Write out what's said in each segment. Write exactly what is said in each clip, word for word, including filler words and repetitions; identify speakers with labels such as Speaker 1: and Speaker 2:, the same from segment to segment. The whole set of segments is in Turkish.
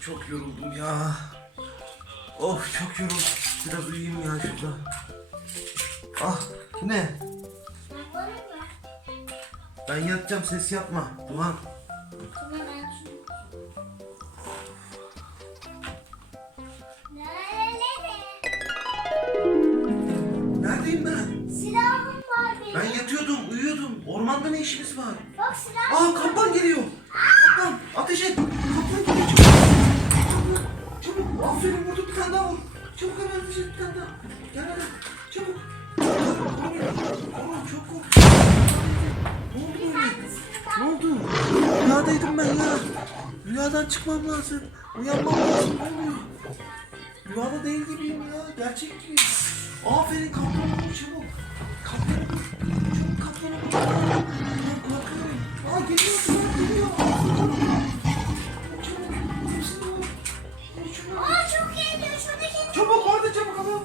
Speaker 1: çok yoruldum ya. Of çok yoruldum. Biraz uyuyayım ya şurada. Ah bu ne? Ben yatacağım, ses yapma. Duhan. Neredeyim ben?
Speaker 2: Silahım var benim.
Speaker 1: Ben yatıyordum, uyuyordum. Ormanda ne işimiz var?
Speaker 2: Bak silahım
Speaker 1: Aa kaplan geliyor. Kaplan ateş et. Kaplan geliyor. Çabuk. Çabuk. Aferin, vurdu, bir tane daha vur. Çabuk hemen ateş et, bir tane daha. Gel hemen. Çabuk. Aman çok korktum. Ne oldu böyle? Ne oldu? Rüyadaydım ben ya. Rüyadan çıkmam lazım. Uyanmam lazım. Ne oluyor? Rüyada değil gibiyim ya. Gerçek gibiyim. Aferin kaplan, vur çabuk. Kaplanı vur. Çabuk kaplanı vur. Ben korkuyorum. Aa geliyor, geliyor. Çabuk. Hepsini vur. Vur şunu.
Speaker 2: Aa çok geliyor şuradaki.
Speaker 1: Çabuk orada, çabuk adam.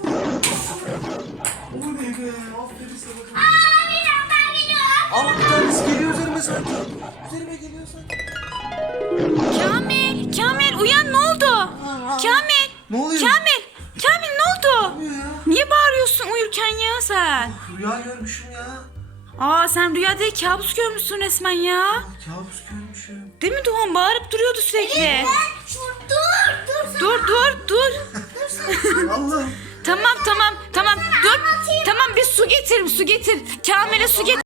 Speaker 1: O ne be? Aferin sana.
Speaker 2: Aa bir tane daha geliyor.
Speaker 1: Ama bir tanesi geliyor üzerime sanki. Üzerime geliyor sanki.
Speaker 3: Kamil, Kamil uyan, ne oldu? Kamil,
Speaker 1: Ne oluyor?
Speaker 3: Kamil, Kamil ne oldu?
Speaker 1: Ne oluyor ya?
Speaker 3: Niye bağırıyorsun uyurken ya sen?
Speaker 1: Rüya görmüşüm ya.
Speaker 3: Aa sen rüya değil kabus görmüşsün resmen ya.
Speaker 1: Aa, kabus görmüşüm.
Speaker 3: Değil mi Doğan, bağırıp duruyordu sürekli.
Speaker 2: Ben şur dur dur sen.
Speaker 3: Dur dur dur.
Speaker 2: Dur sen.
Speaker 1: Allah.
Speaker 3: Tamam tamam tamam dur. Tamam bir su getir, su getir. Kamil'e su getir.